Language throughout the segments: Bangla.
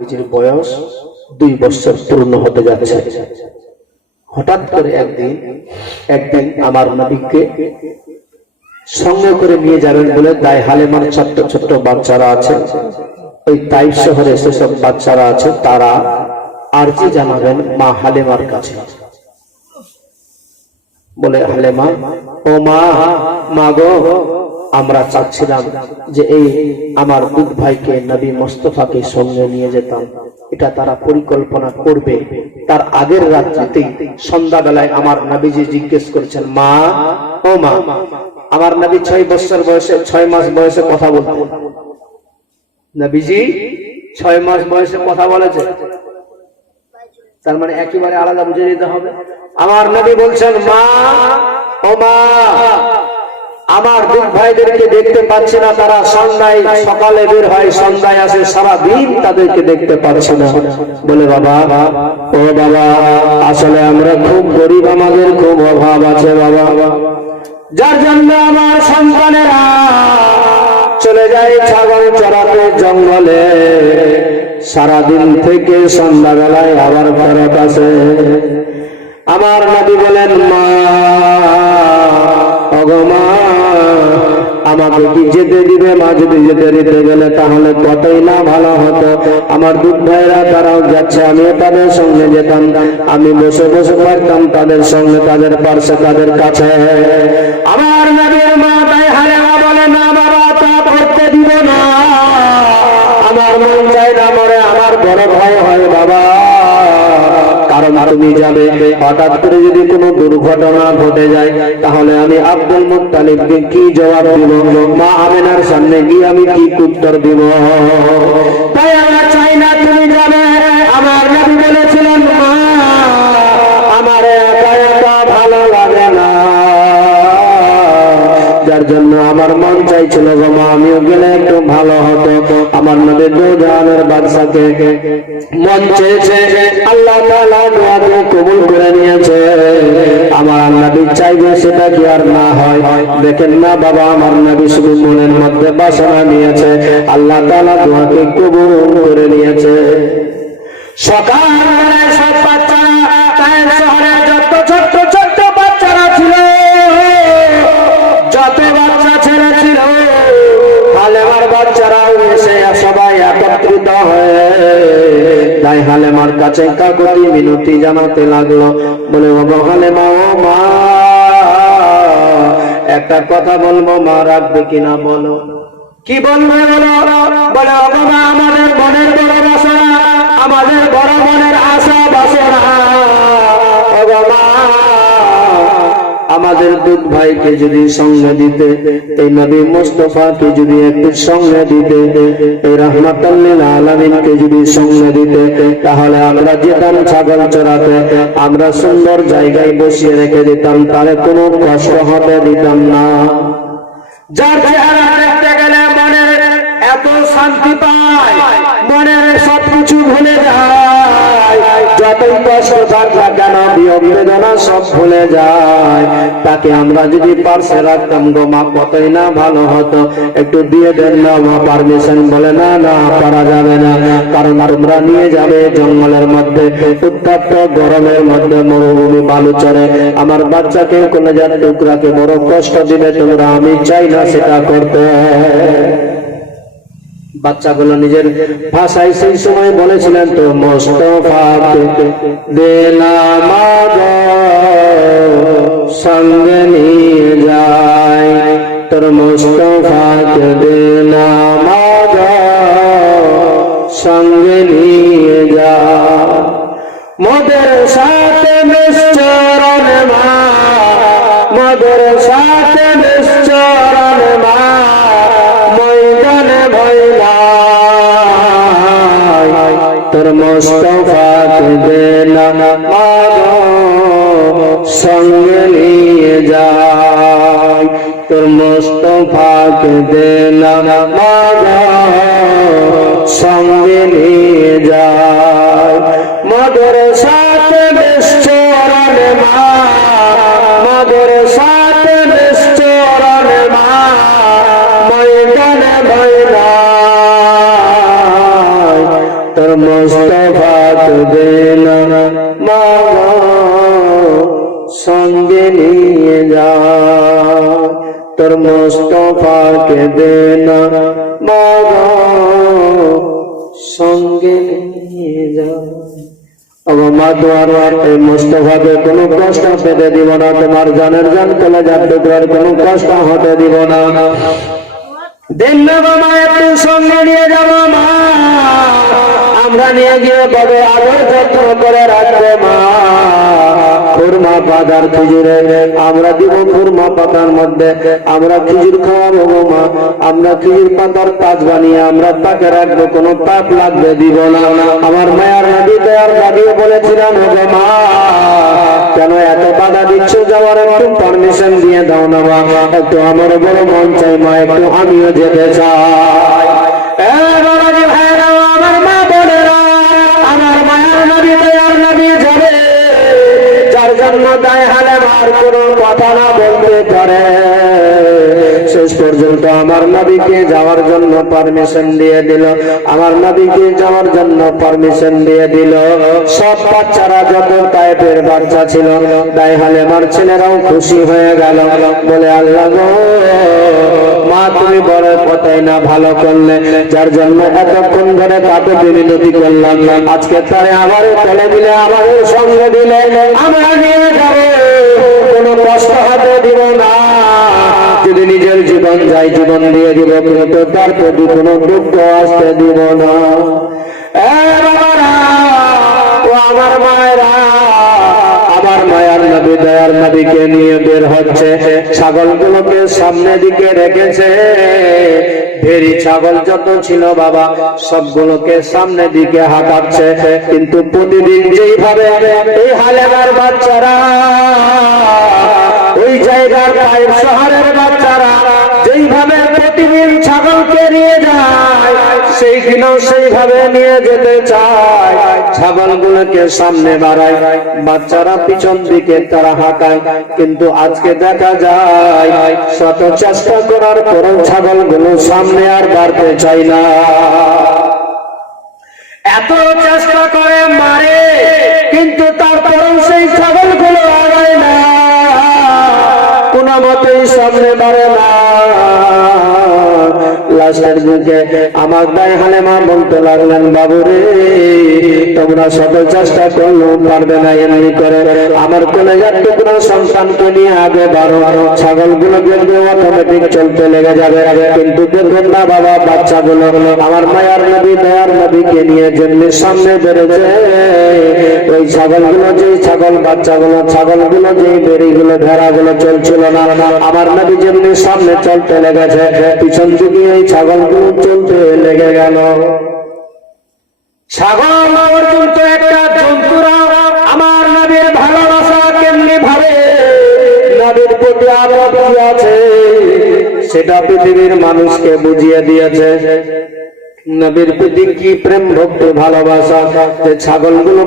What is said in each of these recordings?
নবীজির বয়স দুই বছর পূর্ণ হতে যাচ্ছে। হঠাৎ করে একদিন একদিন আমার নবীকে সঙ্গে করে নিয়ে যাবেন বলে তাই হালেমার ছোট্ট ছোট্ট বাচ্চারা আছে। ওই তাইফ শহরে সেসব বাচ্চারা আছে, তারা আরজি জানাবেন মা হালেমার কাছে। বলে, হালেমা, ও মা মা গো আমরা চাচ্ছিলাম যে এই আমার দুধ ভাইকে নবী মোস্তফাকে সঙ্গে নিয়ে যেতাম। এটা তারা পরিকল্পনা করবে। তার আগের রাত্রিতেই সন্ধ্যাবেলায় আমার নবীজি জিজ্ঞেস করেছেন, মা, ও মা, আমার নবী ছয় বছর বয়সে, ছয় মাস বয়সে কথা বলতে নবীজি ছয় মাস বয়সে কথা বলেছে। তার মানে একেবারে আলাদা বুঝে দিতে হবে। আমার নবী বলছেন, মা, ও মা আমার দুধ ভাইদেরকে দেখতে পাচ্ছি না, তারা সন্ধ্যায়, সকালে বের হয়, সন্ধ্যায় আসে সারা দিন তাদেরকে দেখতে পাচ্ছি না। বলে, বাবা, ও বাবা, আসলে আমরা খুব গরিব, আমাদের খুব অভাব আছে, বাবা। যার জন্য আমার সন্তানেরা চলে যায় ছাগল চড়াতে জঙ্গলে। সারাদিন থেকে সন্ধ্যাবেলায় আবার ফেরত আসে। আমার নবী বলেন, মা অগমা আমাকে যেতে দিবে? মা যদি যেতে দিতে গেলে তাহলে কতই না ভালো হতো। আমার দুধ ভাইরা তারাও যাচ্ছে, আমিও তাদের সঙ্গে যেতাম। আমি বসে বসে থাকতাম তাদের সঙ্গে, তাদের পার্শ্বে, তাদের কাছে। আমার নবীর মা তাই হারে বলে, না বাবা, তা করতে দিব না। আমার মন চাই না মরে, আমার বড় ভয় হয়, বাবা। কারণ তুমি যাবে হঠাৎ করে যদি কোনো দুর্ঘটনা ঘটে যায়, তাহলে আমি আব্দুল মুত্তালিবকে কি জবাব দিব? মা আমেনার সামনে গিয়ে আমি কি উত্তর দিব? তাই আমরা চাই না, তুমি যাবে আমার নবী বলেছিলেন, মা, আমার যার জন্য আমার মন চাইছিল গো মা, আমিও গেলে একটু ভালো হতো। আমার নবী দুজানের বাদশাকে মন চেয়েছে। আল্লাহ কবুল করে নিয়েছে। আমার নবী চাইবে সেটা কি আর না হয়। দেখেন না বাবা, আমার নবী শুধু মনের মধ্যে বাসনা নিয়েছে। আল্লাহ তাআলা দোয়াকে কবুল করে নিয়েছে। সকালবেলায় সব বাচ্চারা তায়ের শহরের যত ছোট্ট হালেমার কাছে কাকতি মিনতি জানাতে লাগল। বলে বাবা হালেমা, ও মা, একটা কথা বলব, মা রাখবে কিনা বলো? কি বলবে বলো? বলে বাবা আমাদের মনের বড় বাসনা, আমাদের বড় মনের আশা বাসনা বাবা আমাদের দুধ ভাইকে যদি সঙ্গে দিতে, এই নবী মোস্তফাকে যদি একটু সঙ্গে দিতে, এই রহমাতাল্লিল আলমিনকে যদি সঙ্গে দিতে, তাহলে আমরা যেতাম ছাগল চড়াতে, আমরা সুন্দর জায়গায় বসিয়ে রেখে দিতাম, তাহলে কোনো কষ্ট হতে দিতাম না। যার চেহারা দেখতে গেলে মনে এত শান্তি পায়, মনের সবকিছু ভুলে যায়। যতই কষ্ট থাক না কেন বেদনা সব ভুলে যায়। তাকে আমরা যদি রাখতাম গো, মা, কতই না ভালো হতো। একটু দিয়ে দেন না পারমিশন বলে, না না, পারা যাবে না। কারণ নিয়ে যাবে জঙ্গলের মধ্যে, উত্তপ্ত গরমের মধ্যে, মরুভূমি বালু চড়ে। আমার বাচ্চাকে, কোন যার টুকরাকে বড় কষ্ট দিবে তোমরা, আমি চাই না সেটা করতে। বাচ্চাগুলো নিজের ভাষায় সেই সময় বলেছিলেন তো, মোস্তফা দেনা মাগ সঙ্গে নিয়ে যায়। তোর মোস্তফাকে দেনা দেনা মুস্তফাকে কোনো কষ্ট পেতে দিব না। তোমার জানের জান চলে যাবে তোমার কোনো কষ্ট হতে দিব না। দিন আমরা নিয়ে গিয়ে কবে আদর যত্ন করে রাখবে মা। খুরমা পাতার খেজুরে, আমরা দিব খুরমা পাতার মধ্যে, আমরা খেজুর খাওয়াবো গো মা, আমরা খেজুর পাতার কাজ বানিয়ে আমরা তাকে রাখব, কোনো পাপ লাগবে দিব না। আমার মায়ের নদী দেয়ার দাবিও বলেছিলাম ওগো মা, কেন এত বাধা দিচ্ছ যাওয়ার একটু পারমিশন দিয়ে দাও না মা, একটু আমার বড় মন চাই মা, একটু আমিও যেতে চাই। যার জন্য দায় হালে মার কোনো কথা না বলতে পারে। শেষ পর্যন্ত আমার নবীকে যাওয়ার জন্য পারমিশন দিয়ে দিল। আমার নবীকে যাওয়ার জন্য পারমিশন দিয়ে দিল। সব বাচ্চারা যত টাইপের বাচ্চা ছিল, দায় হালে মার ছেলেরাও খুশি হয়ে গেল। বলে, আল্লাহ মা তুমি বড় কথাই না, ভালো করলে। যার জন্য এতক্ষণ ধরে তাকে বিনতি করলাম। আজকে তারে আমার তলে দিলে আমাদের সঙ্গে দিলে। আমরা নিয়ে যাব। কোনো কষ্ট হতে দিব না। নিজের জীবন যাই জীবন দিয়ে দিব, কিন্তু তার প্রতি কোনো দুঃখ আসতে দিব না। আমার মায়েরা ছিল বাবা, সবগুলোকে সামনে দিকে হাঁটাচ্ছে। কিন্তু প্রতিদিন যেইভাবে এই হালেমার বাচ্চারা, ওই জায়গার শহরের বাচ্চারা প্রতিদিন ছাগলকে নিয়ে যায়, সেই দিনও সেইভাবে নিয়ে যেতে চায়। ছাগলগুলোকে সামনে বাড়ায়, বাচ্চারা পিছন দিকে তারা হাঁকায়। কিন্তু আজকে দেখা যায়, শত চেষ্টা করার পরও ছাগলগুলো সামনে আর বাড়তে চায় না। এত চেষ্টা করে মারে, কিন্তু তারপরেও সেই ছাগলগুলো আগায় না। কোন মতেই সামনে বাড়ে না। লাশের দিকে আমার দায় হালেমা বলতে লাগলেন বাবু রে তোমরা শত চেষ্টা করলেও পারবে না এমনি করে। আমার কলেজার টুকরো সন্তানকে নিয়ে আগে বারো। আরও ছাগলগুলো দেখবে অটোমেটিক চলতে লেগে যাবে। কিন্তু দেখুন না বাবা, বাচ্চাগুলো আমার মায়ার নবী, দয়ার নবীকে নিয়ে যেমনি সামনে বেড়েছে, ওই ছাগলগুলো যেই ছাগল, বাচ্চাগুলো ছাগলগুলো যেই বেরিগুলো ভেড়াগুলো চলছিল না। আমার নবী যেমনি সামনে চলতে লেগেছে, পিছন দিকে এই ছাগলগুলো চলতে লেগে গেল। ছাগল পর্যন্ত একটা জন্তুরা আমার নাবির ভালোবাসা কেমনি ভাবে? নাবির প্রতি আমরা আছে, সেটা পৃথিবীর মানুষকে বুঝিয়ে দিয়েছে। নবীর প্রতি কি প্রেম ভালোবাসা? যে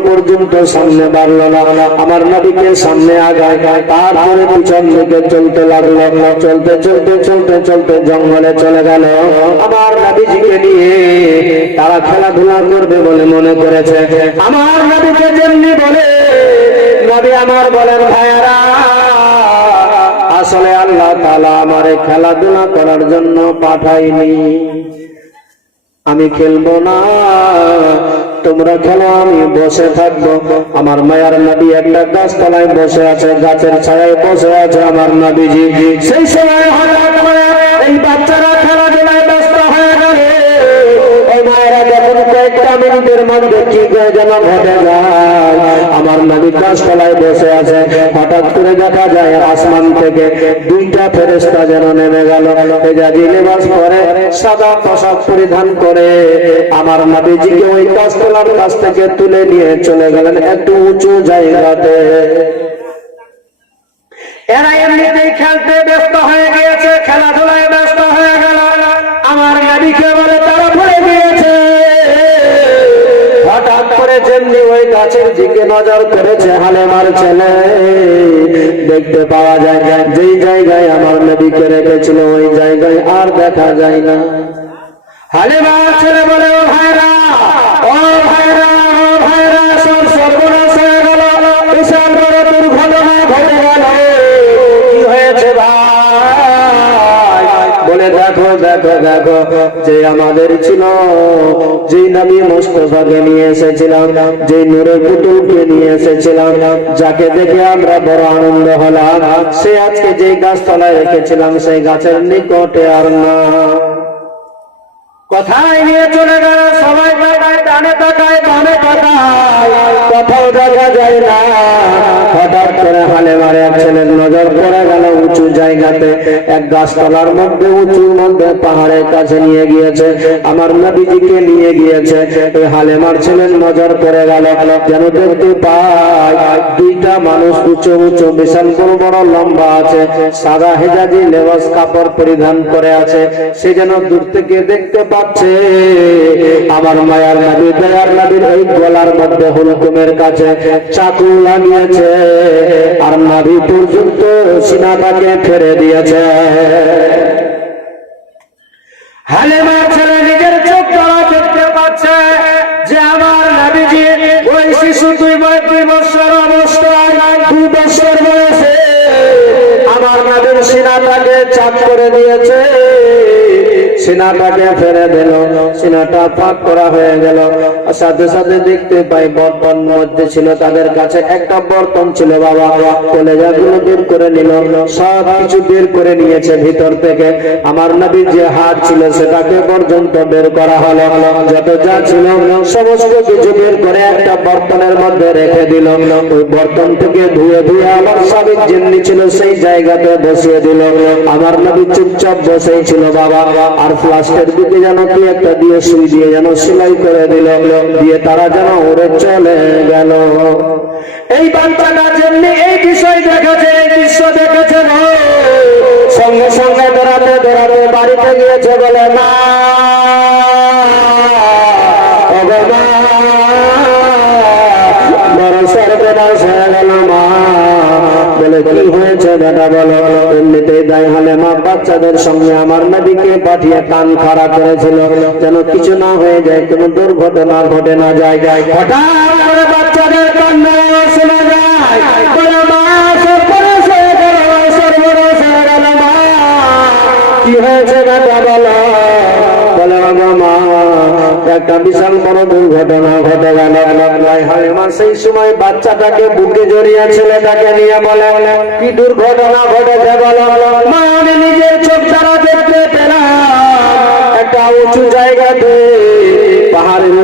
পর্যন্ত সামনে না, আমার নবীকে সামনে আগায়, তারপরে পিছন দিকে চলতে লাগল, চলতে চলতে চলতে চলতে জঙ্গলে চলে গেল। আমার নিয়ে তারা খেলাধুলা করবে বলে মনে করেছে। আমার নবীকে যেমনি বলে, নবী আমার বলেন, ভাইয়ারা, আসলে আল্লাহ তালা আমারে খেলাধুলা করার জন্য পাঠাইনি আমি খেলব না। তোমরা খেলো, আমি বসে থাকব। আমার মায়ার নবী একটা গাছতলায় বসে আছে, গাছের ছায়ায় বসে আছে আমার নবীজি। সেই সময় হঠাৎ এই বাচ্চারা খেলাধুলায় ব্যস্ত হয়ে গেল। ওই মায়েরা যখন কয়েকটা মিনিটের মধ্যে কি করে যেন ঘটে যায়। আমার নবী গাছতলায় বসে আছে। হঠাৎ করে দেখা যায় আসমান থেকে দুইটা ফেরেস্তা যেন নেমে গেল। সাদা পোশাক পরিধান করে আমার ওই গাছতলার কাছ থেকে তুলে নিয়ে চলে গেলেন একটু উঁচু জায়গাতে। এরা এমনিতেই খেলতে ব্যস্ত হয়ে গিয়েছে, খেলাধুলায় ব্যস্ত হয়ে গেল। আমার নবীকে বলে যেমনি ওই গাছের দিকে নজর হালেমার ছেলে, দেখতে পাওয়া যায় যেই জায়গায় আমার নবীকে রেখেছিল, ওই জায়গায় আর দেখা যায় না। হালেমার ছেলে বলে, ও ভাইরা ও ভাইরা দেখো দেখো দেখো, যে আমাদের ছিল, যে নবী মোস্তফাকে নিয়ে এসেছিলাম, যে নূরের পুতুলকে নিয়ে এসেছিলাম, যাকে দেখে আমরা বড় আনন্দ হলাম। সে আজকে যে গাছতলায় রেখেছিলাম, সেই গাছের নিকটে আর না। কোথায় নিয়ে চলে গেল, সবাই তাকায় ডানে তাকায়, বামে তাকায়, কোথাও দেখা যায় না। হঠাৎ করে হালে ছেলের নজর পড়ে গেল উঁচু জায়গাতে। এক গাছতলার মধ্যে উঁচুর মধ্যে পাহাড়ের কাছে নিয়ে গিয়েছে। আমার নবীজিকে নিয়ে গিয়েছে। ওই হালেমার ছেলের নজর পড়ে গেল। যেন দেখতে পায়, দুইটা মানুষ উঁচু উঁচু, বিশাল, বড় বড়, লম্বা আছে। সাদা হেজাজি, লেবাস, কাপড় পরিধান করে আছে। সে যেন দূর থেকে দেখতে পাচ্ছে, আমার মায়ার নবী, দয়ার নবীর ওই গলার মধ্যে হুলকুমের কাছে চাকু লাগিয়েছে। আর নাভি পর্যন্ত সিনাটাকে ফেরে দিয়েছে। হালেমার ছেলে নিজের চোখ দেখতে পাচ্ছে যে আমার নবীজি ওই শিশু দুই বয় দুই বছর অবস্থায় দুই বছর বয়সে আমার নবীর সিনাটাকে চাপ করে দিয়েছে। সিনাটাকে ফেরে দিল, সিনাটা ফাঁক করা হয়ে গেল। সাথে সাথে দেখতে পাই বর্তন মধ্যে ছিল তাদের কাছে একটা বর্তন ছিল বাবা। কলেজাগুলো বের করে নিল সব কিছু বের করে নিয়েছে ভিতর থেকে। আমার নবীর যে হাত ছিল সেটাকে পর্যন্ত বের করা হলো। যত যা ছিল সমস্ত কিছু বের করে একটা বর্তনের মধ্যে রেখে দিল। ওই বর্তন থেকে ধুয়ে ধুয়ে আমার স্বামীর যেমনি ছিল সেই জায়গাতে বসিয়ে দিল। আমার নবী চুপচাপ বসেই ছিল বাবা। আর ফ্লাস্টের দিকে যেন কি একটা দিয়ে সুই দিয়ে যেন সেলাই করে দিল। দিয়ে তারা যেন উড়ে চলে গেল। এই বান্তাটা যেমনি এই বিষয় দেখেছে, এই দৃশ্য দেখেছে সঙ্গে সঙ্গে দৌড়াতে দৌড়াতে বাড়িতে গিয়েছে বলে না। করেছিল। যেন কিছু না হয়ে যায়, কোনো দুর্ঘটনা ঘটে না যায়। একটা বিশাল বড় দুর্ঘটনা ঘটে গেল। সেই সময় বাচ্চাটাকে বুকে জড়িয়ে ছেলেটাকে নিয়ে বলে, কি দুর্ঘটনা ঘটেছে বলো? মা, আমি নিজের চোখ দ্বারা দেখতে পেলাম। একটা উঁচু জায়গাতে পাহাড়ের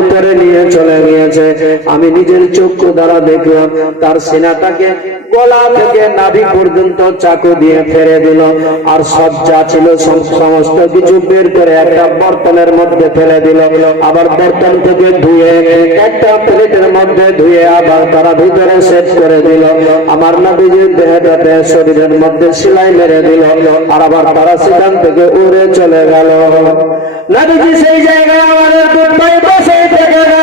নিয়ে চলে গিয়েছে। আমি নিজের চক্ষু দ্বারা দেখলাম, তার সেনাটাকে গলা থেকে নাভি পর্যন্ত চাকু দিয়ে ফেরে দিল। আর সব যা ছিল সমস্ত কিছু বের করে একটা বর্তনের মধ্যে ফেলে দিল। আবার বর্তন থেকে ধুয়ে, একটা প্লেটের মধ্যে ধুয়ে আবার তারা ভিতরে সেট করে দিল। আমার নবীজির দেহটাতে শরীরের মধ্যে সেলাই মেরে দিল। আর আবার তারা সেখান থেকে উড়ে চলে গেল। নবীজি সেই জায়গায় আমাদের দুপাই বসে থেকে গেল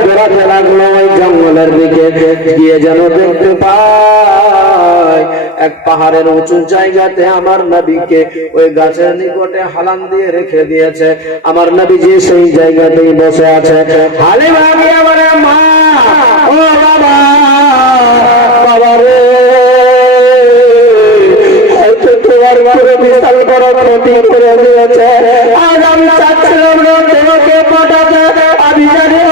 দৌড়াতে লাগল ওই জঙ্গলের দিকে। গিয়ে যেন দেখতে পায় এক পাহাড়ের উঁচু জায়গাতে আমার নবীকে ওই গাছের নিকটে হালান দিয়ে রেখে দিয়েছে। আমার নবী যে সেই জায়গাতেই বসে আছে। হালিমা গিয়ে বলে মা, ও বাবা বাবা রে। আমি জানি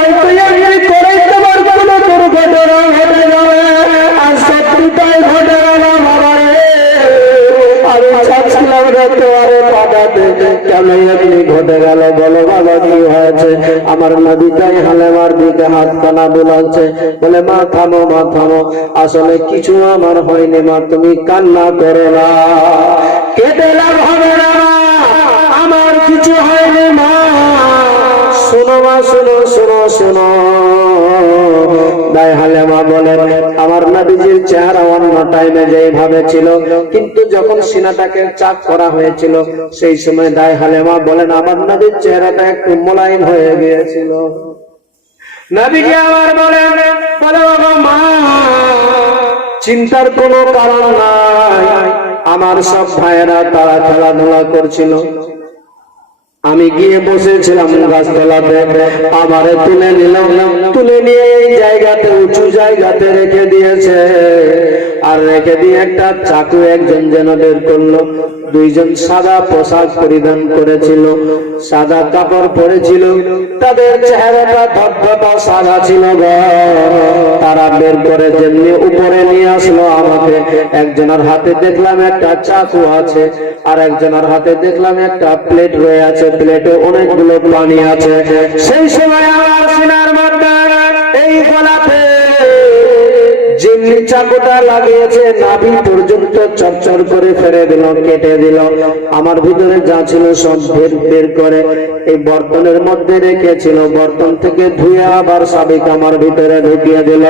আমার দিকে হাত বোলাচ্ছে। বলে, মা, থামো মা, থামো। আসলে কিছু আমার হয়নি, মা, তুমি কান্না করো না। কেটে না আমার কিছু হয়নি, মা। শোনো মা, শোনো শোনো শোনো। তাই হালেমা বলেন, আমার নবীজির চেহারা অন্য টাইমে যেভাবে ছিল, কিন্তু যখন সিনাটাকে চাক করা হয়েছিল, সেই সময় দায় বলেন, আমার নবীর চেহারাটা একটু হয়ে গিয়েছিল। নবীজি আবার বলেন চিন্তার কোনো কারণ নাই। আমার সব ভাইয়েরা তারা খেলাধুলা করছিল। আমি গিয়ে বসেছিলাম গাছতলাতে। আমারে তুলে নিলাম, তুলে নিয়ে এই জায়গাতে, উঁচু জায়গাতে রেখে দিয়েছে। আর রেখে দিয়ে একটা চাকু একজন যেন বের করল। দুইজন সাদা পোশাক পরিধান করেছিল, সাদা কাপড় পরেছিল, তাদের চেহারাটা ধপধপা সাদা ছিল তারা বের করে যেমনি উপরে নিয়ে আসলো আমাকে। একজনের হাতে দেখলাম একটা চাকু আছে, আর একজনের হাতে দেখলাম একটা প্লেট রয়ে আছে, প্লেটে অনেকগুলো পানি আছে। সেই সময় আমার সিনার মধ্যে এই গলাতে যেমনি চাকুটা লাগিয়েছে নাভি পর্যন্ত চরচর করে দিল, কেটে দিল। আমার ভিতরে যা ছিল সব বের করে এই বর্তনের মধ্যে রেখেছিল। বর্তন থেকে ধুয়ে আবার সাবিক আমার ভিতরে ঢুকিয়ে দিল।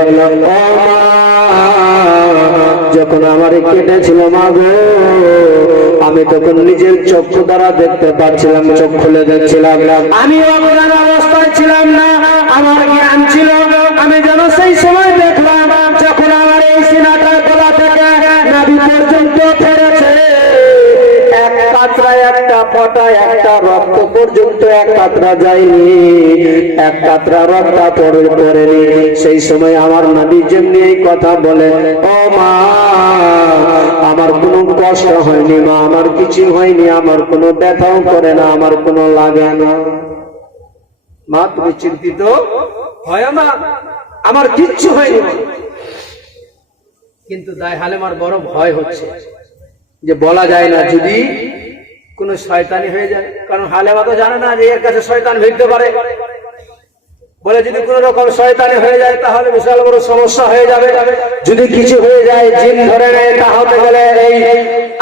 যখন আমার কেটেছিল মা গো, আমি তখন নিজের চক্ষু দ্বারা দেখতে পাচ্ছিলাম, চোখ খুলে দেখছিলাম। আমি অজ্ঞান অবস্থায় ছিলাম না, আমার জ্ঞান ছিল। আমি যেন সেই সময় দেখলাম পর্যন্ত ফেরেছে এক কাতরায় একটা ফটায় একটা রক্ত পর্যন্ত এক কাতরা যায়নি। এক কাতরা রক্ত পড়ে, পড়েনি। সেই সময় আমার নাবি যেমনি এই কথা বলে, ও মা, আমার কোনো কষ্ট হয়নি মা, আমার কিছু হয়নি, আমার কোনো ব্যথাও করে না, আমার কোনো লাগে না। মা, তুমি চিন্তিত? হয় মা আমার কিচ্ছু হয়নি। কিন্তু দায় হালেমার বড় ভয় হচ্ছে। যে বলা যায় না যদি কোন শয়তানি হয়ে যায়। কারণ হালেমা তো জানে না যে এর কাছে শয়তান ভিড়তে পারে। বলে যদি কোন রকম শয়তানি হয়ে যায়, তাহলে বিশাল বড় সমস্যা হয়ে যাবে। যদি কিছু হয়ে যায়, জিন ধরে নেয় তা হতে গেলে এই,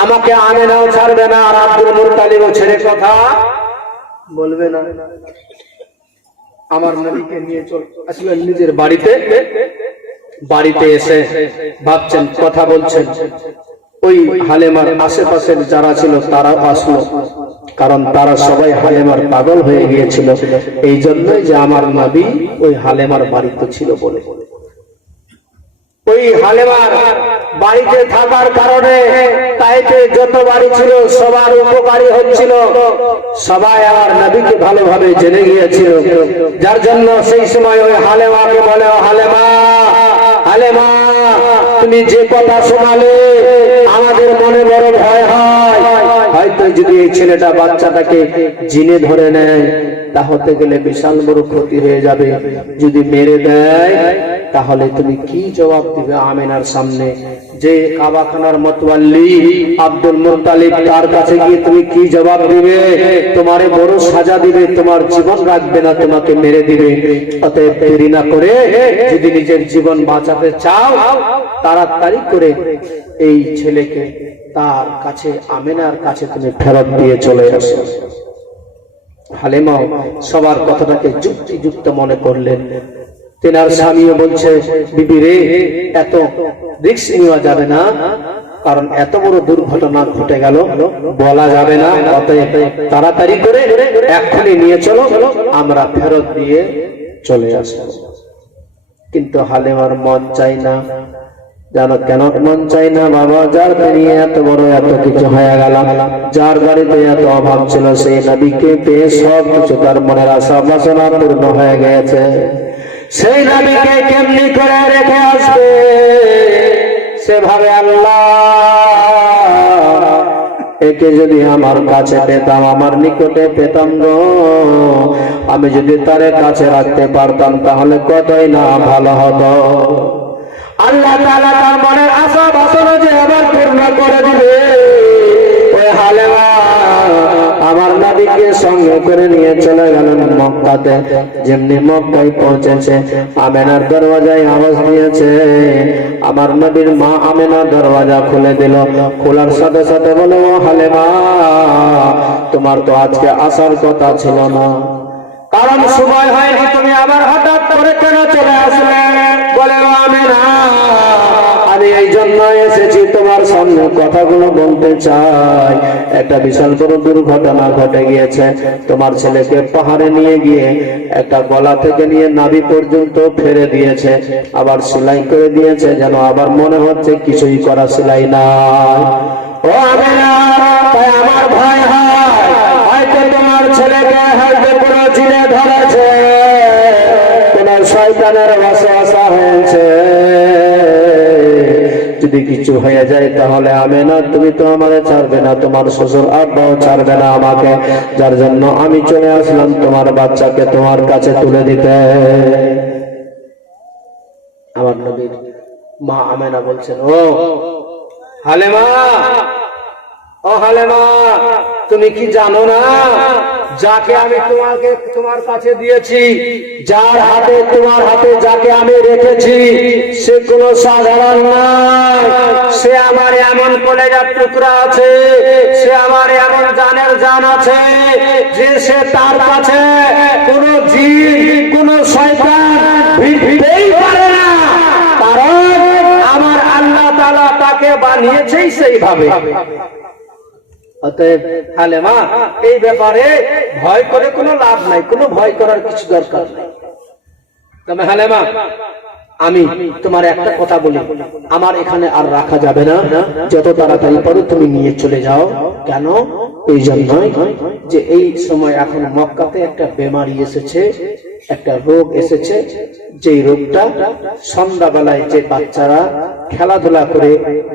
আমাকে আনে নাও, ছাড়বে না, আর আব্দুল মুরতালিবও ছেড়ে কথা বলবে না। আমার নবীকে নিয়ে চল। আসলে নিজের বাড়িতে বাড়িতে এসে ভাবছেন, কথা বলছেন। ওই হালেমার আশেপাশের যারা ছিল, তারা আসলো। কারণ তারা সবাই হালেমার পাগল হয়ে গিয়েছিল। এই জন্যই যে আমার নবী ওই হালেমার বাড়িতে ছিল বলে। ওই হালেমার বাড়িতে থাকার কারণে তাইতে যত বাড়ি ছিল, সবার উপকারী হচ্ছিল। সবাই আমার নবীকে ভালোভাবে জেনে গিয়েছিল। যার জন্য সেই সময় ওই হালেমাকে বলে হালেমা হালেমা তুমি যে কথা শোনালে, আমাদের মনে বড় ভয় হয়। হয়তো যদি এই ছেলেটা বাচ্চাটাকে জিনে ধরে নেয় তা হতে গেলে বিশাল বড় ক্ষতি হয়ে যাবে। যদি মেরে দেয় তাহলে তুমি কি জবাব দিবে আমেনার সামনে? যে কাবাখানার মতওয়াল্লি আব্দুল মুত্তালিব, তার কাছে গিয়ে তুমি কি জবাব দিবে? তোমারে বড় সাজা দিবে, তোমার জীবন রাখবে না, তোমাকে মেরে দিবে। অতএব দেরি না করে যদি নিজের জীবন বাঁচাতে চাও, তাড়াতাড়ি করে এই ছেলেকে তার কাছে, আমেনার কাছে তুমি ফেরত দিয়ে চলে আসো হালেমাও সবার কথাটাকে যুক্তিযুক্ত মনে করলেন। তেনার স্বামীও বলছে, বিবি রে, এত রিক্স নেওয়া যাবে না, কারণ এত বড় দুর্ঘটনা ঘটে গেল, বলা যাবে না, অতএব তাড়াতাড়ি করে এক্ষুনি নিয়ে চলো, আমরা ফেরত দিয়ে চলে আসব। কিন্তু হালেমার মন চাই না। জানো কেন মন চাই না? বাবা, যার নিয়ে এত বড় এত কিছু হয়ে গেল, যার বাড়িতে এত অভাব ছিল, সেই নবীকে পেয়ে সব কিছু তার মনের আশা বাসনা পূর্ণ হয়ে গেছে। সেই নবীকে কেমনি করে রেখে আসবে? সেভাবে আল্লাহ। একে যদি আমার কাছে পেতাম, আমার নিকটে পেতাম গো। আমি যদি তার কাছে রাখতে পারতাম, তাহলে কতই না ভালো হতো। আল্লাহ তাআলা তার মনের আশা বাসনা যে আবার পূর্ণ করে দিবে। আমার নবীকে সঙ্গে করে নিয়ে চলে গেলেন মক্কাতে। যেমনি মক্কায় পৌঁছেছে, আমেনার দরওয়াজায় আওয়াজ দিয়েছে। আমার নবীর মা আমেনা দরওয়াজা খুলে দিল। খোলার সাথে সাথে বলো হালেমা, তোমার তো আজকে আসার কথা ছিল না। কারণ সময় হয়নি, তুমি আবার হঠাৎ করে কেন চলে আসলে? আমি এই জন্য এসেছি তোমার সামনে কথাগুলো বলতে চাই। একটা বিশাল বড় দুর্ঘটনা ঘটে গিয়েছে। তোমার ছেলেকে পাহাড়ে নিয়ে গিয়ে একটা গলা থেকে নিয়ে নাভি পর্যন্ত ফেরে দিয়েছে। আবার সেলাই করে দিয়েছে যেন আবার মনে হচ্ছে কিছুই করা সেলাই না আমার হয়। হয়তো তোমার ছেলেকে হয়তো কোনো চিনে ধরেছে, কোন শয়তানের বাসা হয়েছে। যদি কিছু হয়ে যায়, তাহলে আমি না, তুমি তো আমারে ছাড়বে না, তোমার শ্বশুর আব্বাও ছাড়বে না আমাকে। যার জন্য আমি চলে আসলাম তোমার বাচ্চাকে তোমার কাছে তুলে দিতে। আমার নবীর মা আমেনা বলছেন, ও, হালেমা ও হালেমা, তুমি কি জানো না যাকে আমি তোমাকে, তোমার কাছে দিয়েছি, যার হাতে, তোমার হাতে যাকে আমি রেখেছি, সে কোনো সাধারণ নয় সে আমার এমন কলেজার টুকরা আছে, সে আমার এমন জানের জান আছে, যে সে তার কাছে কোনো জিন কোনো শয়তান কারণ আমার আল্লাহ তালা তাকে বানিয়েছেই সেইভাবে। অতএব এই ব্যাপারে ভয় করে কোনো লাভ নাই, কোনো ভয় করার কিছু দরকার আমি তোমার একটা কথা বলি, আমার এখানে আর রাখা যাবে না, যত তাড়াতাড়ি পারো তুমি নিয়ে চলে যাও। কেন? এই জন্যই যে এই সময় এখন মক্কাতে একটা বেমারি এসেছে, একটা রোগ এসেছে যেই রোগটা সন্ধ্যাবেলায় যে বাচ্চারা খেলাধুলা করে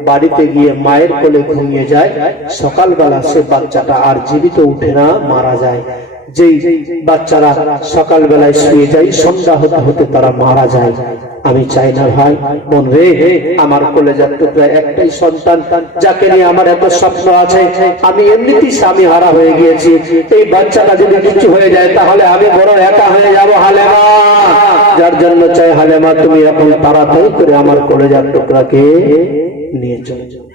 বাড়িতে গিয়ে মায়ের কোলে ঘুমিয়ে যায়, সকালবেলা সে বাচ্চাটা আর জীবিত উঠে না, মারা যায়। যেই বাচ্চারা সকালবেলায় শুয়ে যায়, সন্ধ্যা হতে হতে তারা মারা যায়। আমি চাই না ভাই, মন রে, আমার কলেজার টুকরা একটাই সন্তান, যাকে নিয়ে আমার এত স্বপ্ন আছে। আমি এমনিতেই স্বামী হারা হয়ে গিয়েছি। এই বাচ্চাটা যদি কিছু হয়ে যায়, তাহলে আমি বড় একা হয়ে যাব হালেমা যার জন্য চাই হালেমা তুমি এখন তাড়াতাড়ি করে আমার কলেজার টুকরাকে নিয়ে চলে। যাও